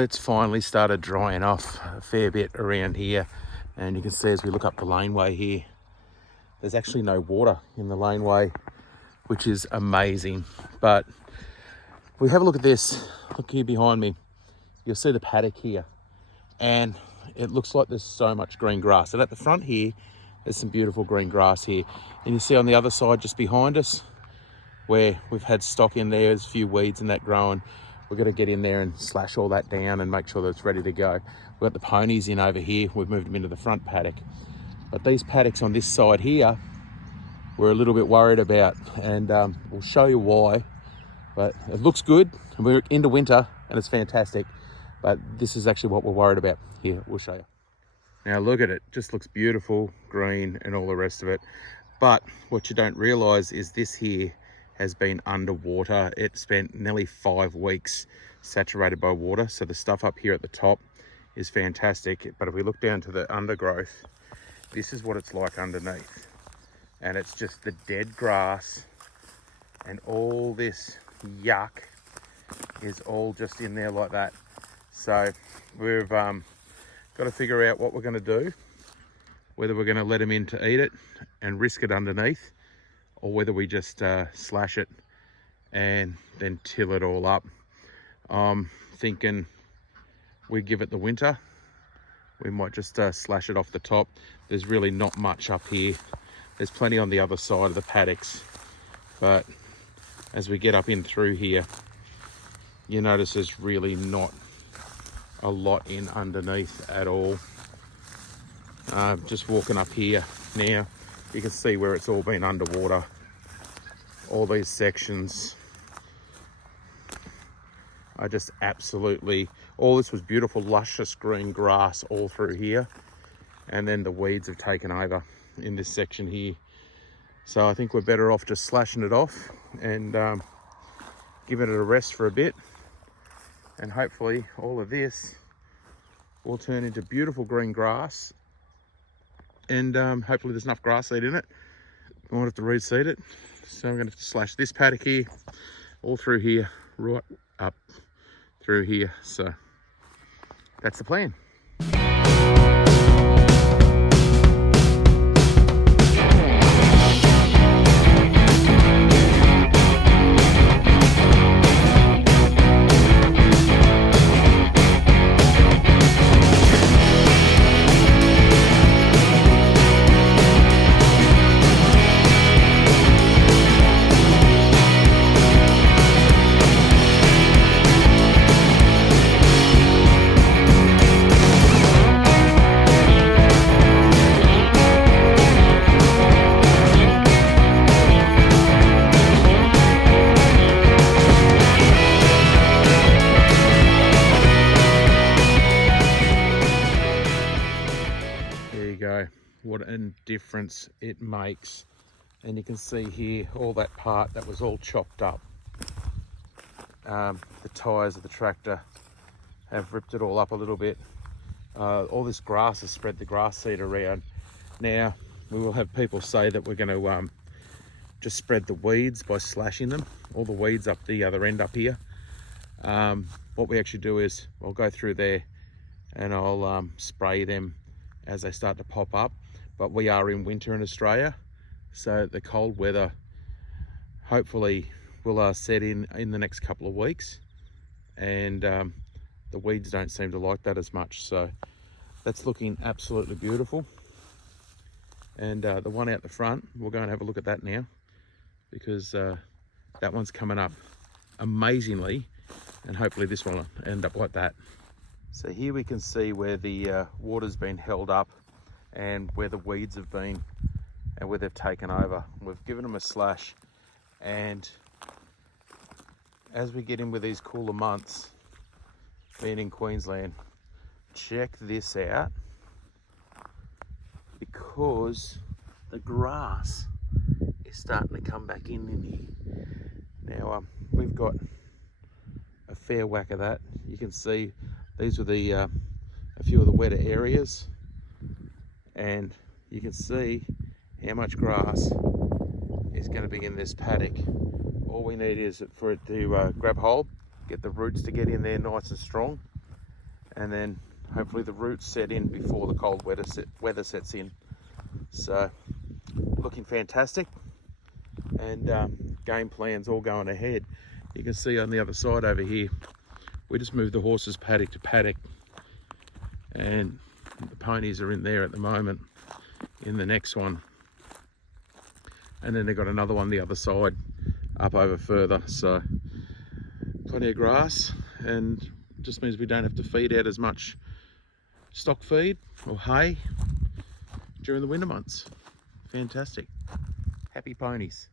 it's finally started drying off a fair bit around here, and you can see as we look up the laneway here, there's actually no water in the laneway, which is amazing. But if we have a look at this, look here behind me, you'll see the paddock here, and it looks like there's so much green grass. And at the front here, there's some beautiful green grass here. And you see on the other side just behind us, where we've had stock in there, there's a few weeds and that growing. We're gonna get in there and slash all that down and make sure that it's ready to go. We've got the ponies in over here. We've moved them into the front paddock. But these paddocks on this side here, we're a little bit worried about, and we'll show you why. But it looks good, and we're into winter, and it's fantastic. But this is actually what we're worried about. Here, we'll show you. Now look at it, just looks beautiful, green and all the rest of it. But what you don't realize is this here has been underwater. It spent nearly 5 weeks saturated by water. So the stuff up here at the top is fantastic. But if we look down to the undergrowth, this is what it's like underneath. And it's just the dead grass, and all this yuck is all just in there like that. So we've got to figure out what we're going to do, whether we're going to let them in to eat it and risk it underneath, or whether we just slash it and then till it all up. I'm thinking we give it the winter. We might just slash it off the top. There's really not much up here. There's plenty on the other side of the paddocks, but as we get up in through here, you notice there's really not a lot in underneath at all. Just walking up here now, you can see where it's all been underwater. All these sections are just absolutely, all this was beautiful, luscious green grass all through here. And then the weeds have taken over in this section here. So I think we're better off just slashing it off and giving it a rest for a bit. And hopefully all of this will turn into beautiful green grass. And hopefully there's enough grass seed in it. I won't have to reseed it. So I'm going to slash this paddock here, all through here, right up through here. So that's the plan. What a difference it makes. And you can see here all that part that was all chopped up. The tires of the tractor have ripped it all up a little bit. All this grass has spread the grass seed around. Now we will have people say that we're going to just spread the weeds by slashing them, all the weeds up the other end up here. What we actually do is I'll go through there and I'll spray them as they start to pop up. But we are in winter in Australia, so the cold weather hopefully will set in the next couple of weeks, and the weeds don't seem to like that as much. So that's looking absolutely beautiful. And the one out the front, we'll go and have a look at that now, because that one's coming up amazingly, and hopefully this one will end up like that. So here we can see where the water's been held up and where the weeds have been and where they've taken over. We've given them a slash, and as we get in with these cooler months, being in Queensland, check this out, because the grass is starting to come back in here. Now we've got a fair whack of that. You can see these were the a few of the wetter areas, and you can see how much grass is going to be in this paddock. All we need is for it to grab hold, get the roots to get in there nice and strong, and then hopefully the roots set in before the cold weather sets in. So looking fantastic, and game plans all going ahead. You can see on the other side over here, we just moved the horses paddock to paddock, and the ponies are in there at the moment in the next one, and then they've got another one the other side up over further. So plenty of grass, and just means we don't have to feed out as much stock feed or hay during the winter months. Fantastic. Happy ponies.